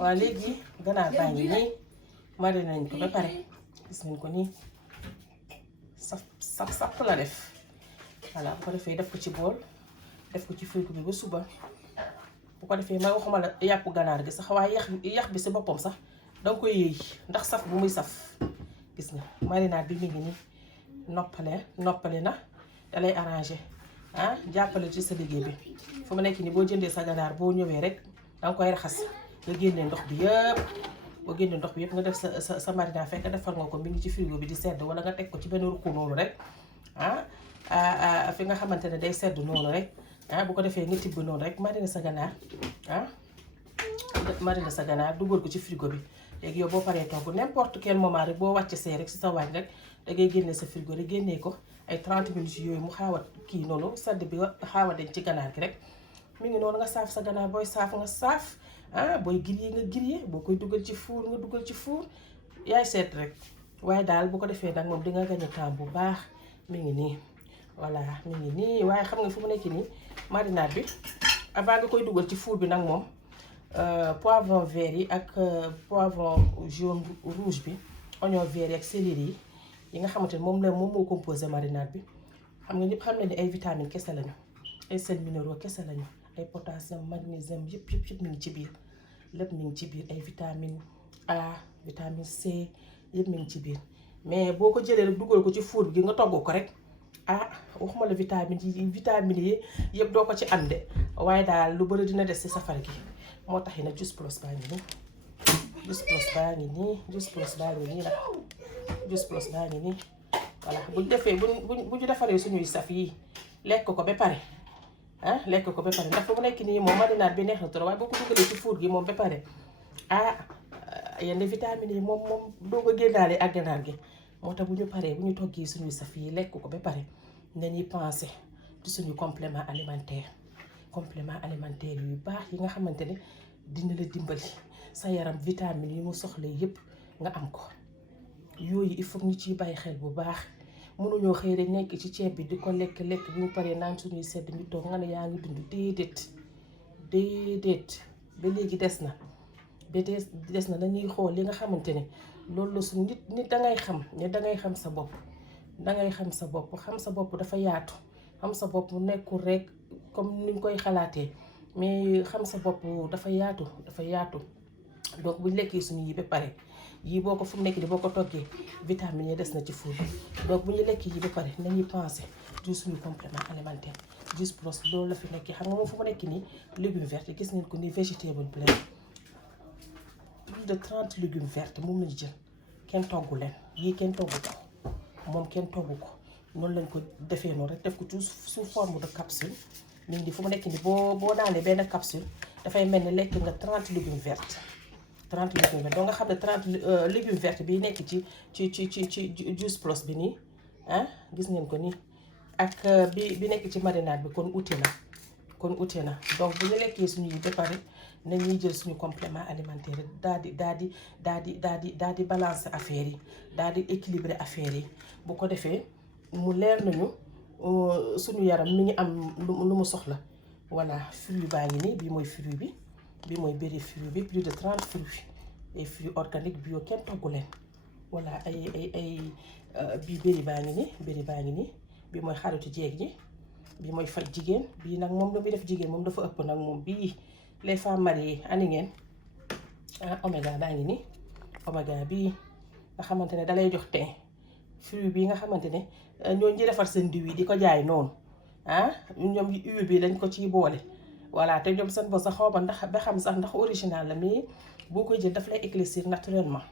waaw léegi ganaar baa ngi nii mariner nañ ko ba pare gis nañ ko nii saf la def voilà bu ko defee def ko ci bool def ko ci frigo bi ba suba bu ko defee may waxuma la yàpp ganaar gi sax waaye yax bi si boppam sax danga koy yëy ndax saf bu muy saf gis nga marinade bi mi ngi nii noppale na dalay arrangé jàppale ci sa liggéey bi fu mu nekk nii boo jëndee sa ganaar boo ñëwee rek danga koy raxas nga génnee ndox bi yëpp boo génnee ndox bi yëpp nga def sa marinade fekk defar nga ko mi ngi ci frigo bi di sedd wala nga teg ko ci benn rukku noonu rek fi nga xamante ne day sedd noonu rek bu ko defee nga tibb noonu rek mariner sa ganaar mariner sa ganaar dugal ko ci frigo bi léegi yow boo paree togg n'importe quel moment rek boo wàcc see rek si sa waañ rek dangay génne sa frigo rek génnee ko ay 30 minutes yooyu mu xaaw a kii noonu sedd bi xaaw a dañ ci ganaar gi rek mi ngi noonu nga saaf sa ganaar booy saaf nga saaf booy grillé nga grillé boo koy dugal ci four nga dugal ci four yaay seet rek waaye daal bu ko defee nag moom di nga gagné temps bu baax mi ngi nii voilà mi ngi nii waaye xam nga fu mu nekk nii marinade bi avant nga koy dugal ci four bi nag moom poivron vert yi ak poivron jaune rouge bi oignon vert yi ak céleri yi nga xamante ne moom moo composé marinade bi xam nga ñëpp xam ne ni ay vitamines kese lañu ay sels minéraux kese lañu ay potassium magnésium yëpp mi ngi ci biir lépp mi ngi ci biir ay vitamine A vitamine C yëpp mi ngi ci biir mais boo ko jëlee rek dugal ko ci four bi nga togg ko rek waxuma la vitamines yi yëpp doo ko ci am de waaye daal lu bëri dina des ci safara gi moo tax nag Juice Plus baa ngi nii Juice Plus baa ngi nii Juice Plus baa ngi nii nag Juice Plus baa ngi nii voilà bu ñu defaree suñuy saf yi lekk ko ba pare lekk ko ba pare ndax fu mu nekk nii moom marinade bi neex na trop waaye boo ko dugalee ci four gi moom ba pare yenn vitamines yi moom doo ko génnaale ak ganaar gi moo tax bu ñu paree bu ñu toggee suñuy saf yi lekk ko ba pare nañuy penser ci suñu complément alimentaire yu baax yi nga xamante ne dina la dimbali sa yaram vitamines yi mu soxla yépp nga am ko yooyu il faut ñu ciy bàyyi xel bu baax mënuñoo xëy rek nekk ci ceeb bi di ko lekk bu ñu paree naan suñuy sedd mi toog nga ne yaa ngi dund déedéet ba léegi des na dañuy xool li nga xamante ne loolu la suñu nit dangay xam sa bopp xam sa bopp dafa yaatu xam sa bopp nekkul rek comme ni ñu koy xalaatee mais xam sa bopp dafa yaatu donc bu ñu lekkee suñu yi ba pare yii boo ko fu mu nekk di boo ko toggee vitamines yi des na ci four bi donc bu ñu lekkee yi ba pare nañuy penser ci suñu complément alimentaire Juice Plus loolu la fi nekkee xam nga moom fu mu nekk nii légumes verts gis ngeen ko ni vegetable blend plus de 30 légumes verts moom lañu jël kenn toggu leen yii kenn toggu ko moom kenn toggu ko noonu lañ ko defee noonu rek def ko tout sous forme de capsule mi ngi di fu mu nekk nii boo naanee benn capsule dafay mel ni lekk nga 30 légumes verts 30 légumes verts donc nga xam ne 30 légumes verts bi nekk ci Juice Plus bi nii gis ngeen ko nii ak bi nekk ci marinade bi kon ute na donc bu ñu lekkee suñu yi ba pare nañuy jël suñu complément alimentaire daal di balancer affaire yi daal di équilibrer affaire yi bu ko defee mu leer nañu suñu yaram mi ngi am lu mu soxla voilà fruit baa ngi nii bii mooy fruit bi mooy berry fruit bi plus de 30 fruits et fruits organiques bio kenn toggu leen voilà ay bii berry baa ngi nii bii mooy xaritu jeeg ji bii mooy faj jigéen bii nag moom lu muy def jigéen moom dafa ëpp nag moom bii les femmes mariées ani ngeen oméga baa ngi nii oméga bii nga xamante ne dalay jox teint fruit bii nga xamante ne ñooñu ci defar seen diw yi di ko jaay noonu ñoom huile bi lañ ko ciy boole voilà te ñoom seen bopp sax xaw ma ndax original la mais boo koy jël daf lay éclaircir naturellement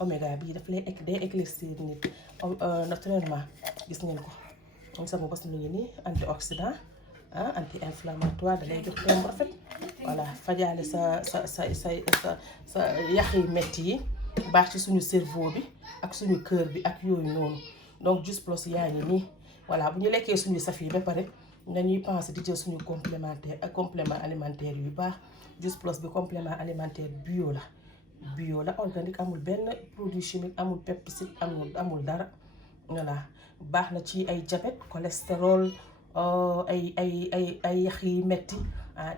oméga bii daf lay day éclaircir nit naturellement gis ngeen ko moom sama bos mi ngi nii antioxydant anti inflammatoire da lay jox teem rafet voilà fajaale sa yax yu metti yi baax ci suñu cerveau bi ak suñu cœur bi ak yooyu noonu donc Juice Plus yaa ngi nii voilà bu ñu lekkee suñu saf yi ba pare nañuy penser di jël suñu complément alimentaire yu baax Juice Plus bi complément alimentaire bio la organique amul benn produit chimique amul pesticide amul dara voilà baax na ci ay diabète cholestérol ay yax yi metti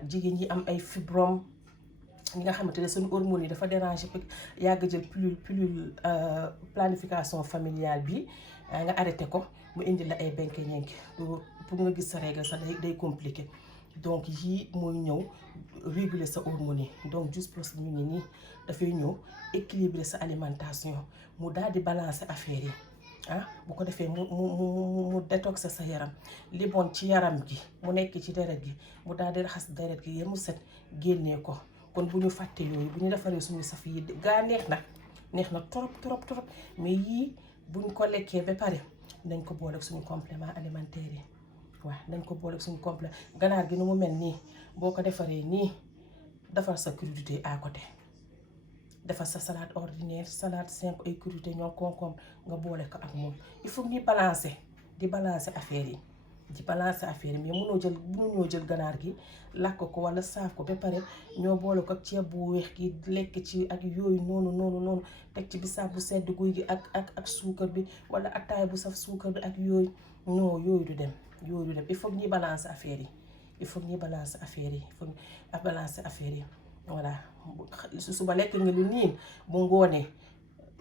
jigéen ñi am ay fibrome ñi nga xamante ne suñu hormones yi dafa déranger yàgg jël pilule planification familiale bi nga arrêté ko mu indi la ay benke ñenki pour nga gis sa règle sax day compliqué donc yii mooy ñëw réguler sa hormones yi donc Juice Plus bi ñu ngi nii dafay ñëw équilibrer sa alimentation mu daal di balancer affaire yi bu ko defee mu détoxer sa yaram li bon ci yaram gi mu nekk ci deret gi mu daal di raxas deret gi yemu set génnee ko kon bu ñu fàtte yooyu bu ñu defaree suñu saf yi gaa neex na trop mais yii buñ ko lekkee ba pare nañ ko boole ak suñu complément alimentaire yi waaw nañ ko boole ak suñu complément ganaar gi nu mu mel nii boo ko defaree nii defar sa crudité à côté defar sa salade ordinaire salade simple ay crudité ñoo concombre nga boole ko ak moom il faut ñuy di balancer affaire yi mais mënuñoo jël ganaar gi lakk ko wala saaf ko ba pare ñoo boole ko ak ceeb bu weex gi lekk ci ak yooyu noonu teg ci bisaab bu sedd guy gi ak suukar bi wala attaay bu saf suukar bi ak yooyu non yooyu du dem il faut ñuy balancer affaire yi voilà su suba lekk nga lu niin bu ngoonee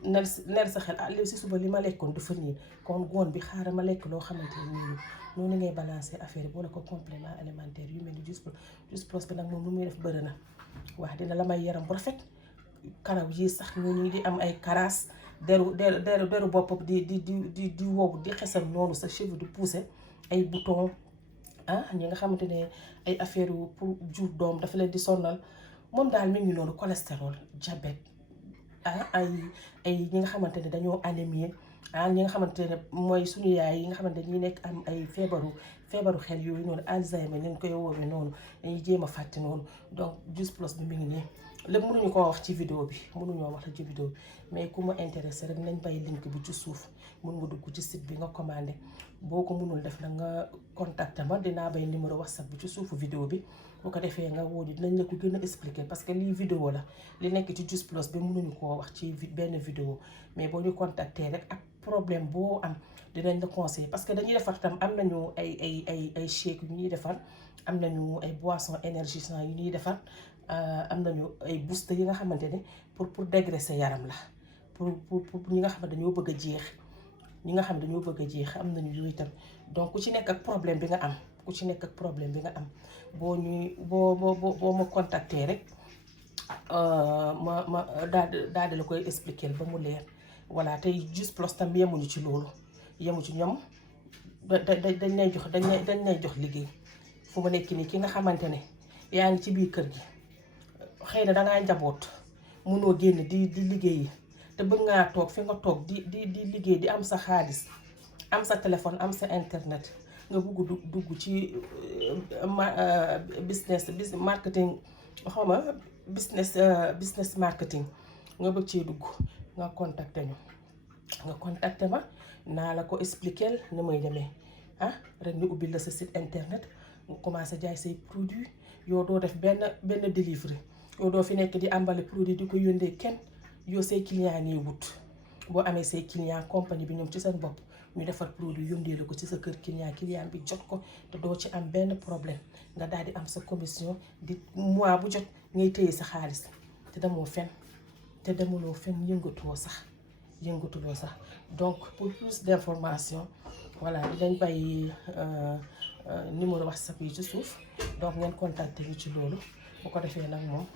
ner sa xel li si suba li ma lekkoon dafa niin kon ngoon bi xaaral ma lekk loo xamante ni noonu ngay balancer affaire yi boole ko complément alimentaire yu mel ni Juice Plus bi nag moom lu muy def bëri na wax dina la may yaram bu rafet karaw yi sax ñooñu di am ay karaas deru bopp di wow di xesal noonu sa cheveux di pousser ay boutons ñi nga xamante ne ay affaire pour jur doom dafa leen di sonnal moom daal mi ngi noonu cholestérol diabète ay ñi nga xamante ne dañoo anémie ñi nga xamante ne mooy suñu yaay yi nga xamante ne ñi nekk am ay feebaru xel yooyu noonu Alzheimer leen koy woowee noonu dañuy jéem a fàtte noonu donc Juice Plus bi mi ngi nii lépp mënuñu koo wax ci vidéo bi mais ku ma intéressé rek nañ bàyyi link bi ci suuf mun nga dugg ci site bi nga commandé boo ko mënul def na nga contacté ma dinaa bay numéro WhatsApp bi ci suufu vidéo bi bu ko defee nga woo di dinañ la ko gën a expliquer parce que lii vidéo la li nekk ci Juice Plus bi mënuñu koo wax ci benn vidéo mais boo ñu contacté rek ak problème boo am dinañ la conseiller parce que dañuy defar tam am nañu ay shake yu ñuy defar am nañu ay boissons énergisantes yu ñuy defar am nañu ay booster yi nga xamante ne pour dégraisser yaram la pour ñi nga xam ne dañoo bëgg a jeex am nañu yooyu tam donc ku ci nekk ak problème bi nga am boo ma contacter rek ma daal di la koy expliquer ba mu leer voilà tey Juice Plus tam yemuñu ci loolu ñoom dañ lay jox liggéey fu mu nekk nii ki nga xamante ne yaa ngi ci biir kër gi xëy na dangaa njaboot munoo génn di liggéeyi te bëgg ngaa toog fi nga toog di liggéey di am sa xaalis am sa téléphone am sa internet nga bugg dugg ci business marketing business marketing nga bëgg cee dugg nga contacté ma naa la ko expliquer ni muy demee rek ñu ubbil la sa site internet nga commencé jaay say produits yow doo def benn délivrer yow doo fi nekk di ambale produit di ko yóndee kenn yow say client ngay wut boo amee say client compagnie bi ñoom ci seen bopp ñu defar produit yóndee la ko ci sa kër client bi jot ko te doo ci am benn problème nga daal di am sa commission di mois bu jot ngay téye sa xaalis te demuloo fenn yëngatuloo sax donc pour plus d'information voilà dinañ bàyyi numéro WhatsApp yi ci suuf donc ngeen contacter ñu ci loolu bu ko defee nag moom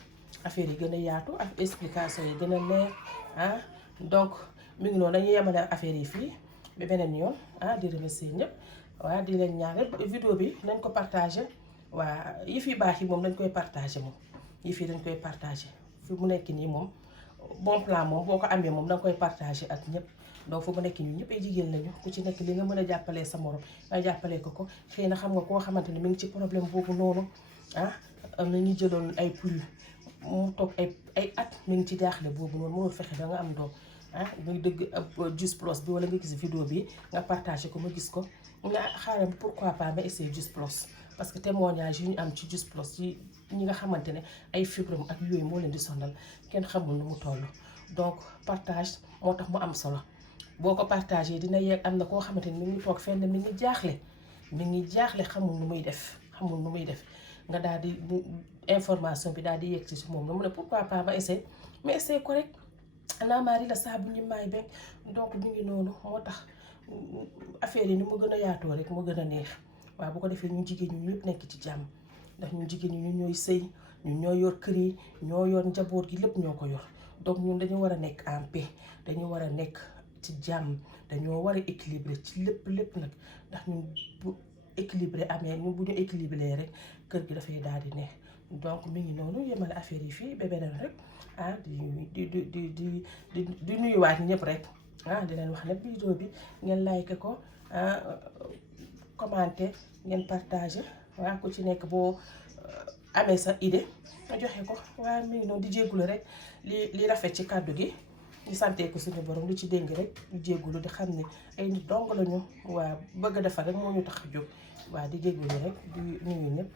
affaire yi gën a yaatu ak explication yi gën a leer donc mi ngi noonu dañuy yemale affaire yi fii ba beneen yoon di remercier ñëpp di leen ñaan rek vidéo bi nañ ko partagé yi fi baax yi moom dañ koy partagé fi mu nekk nii moom bon plan moom boo ko amee moom danga koy partagé ak ñëpp donc fu mu nekk nii ñëpp ay jigéen lañu ku ci nekk li nga mën a jàppalee sa morom nga jàppalee ko xëy na xam nga koo xamante ne mi ngi ci problème boobu noonu am na ñu jëloon ay pluie mu toog ay at mi ngi ci jaaxle boobu noonu mënul fexe ba nga am doom muy dëgg Juice Plus bi wala nga gis vidéo bi nga partagé ko ma gis ko nga xaaral pourquoi pas ma essayer Juice Plus parce que témoignage yu ñu am ci Juice Plus yi ñi nga xamante ne ay fibrome ak yooyu moo leen di sonal kenn xamul nu mu toll donc partage moo tax mu am solo boo ko partagé dina yegg am na koo xamante ne mi ngi toog fenn mi ngi jaaxle xamul nu muy def nga daal di information bi daal di yegg ci moom la mu ne pourquoi pas ma essayer mais essayer ko rek anaa maari la saabu ñi maay beeg donc ñu ngi noonu moo tax affaire yi ni mu gën a yaatoo rek mu gën a neex waaw bu ko defee ñu jigéen ñi ñëpp nekk ci jàmm ndax ñu jigéen ñi ñun ñooy sëy ñun ñoo yor kër yi ñoo yor njaboot gi lépp ñoo ko yor donc ñun dañu war a nekk en paix dañu war a nekk ci jàmm dañoo war a équilibré ci lépp nag ndax ñun bu équilibré amee ñun bu ñu équilibré rek kër gi dafay daal di neex donc mi ngi noonu yemale affaire yi fii ba beneen rek ah di nuyuwaat ñëpp rek ah di leen wax ne vidéo bi ngeen like ko commenter ngeen partager waaw ku ci nekk boo amee sa idée nga joxe ko waaye mi ngi noonu di jéggulu rek li rafet ci kàddu gi ñu santee ko suñu borom lu ci déng rek ñu jéggulu di xam ne ay nit dong lañu waa bëgg a defar rek moo ñu tax a jóg waa di jéggulu rek di nuyu ñëpp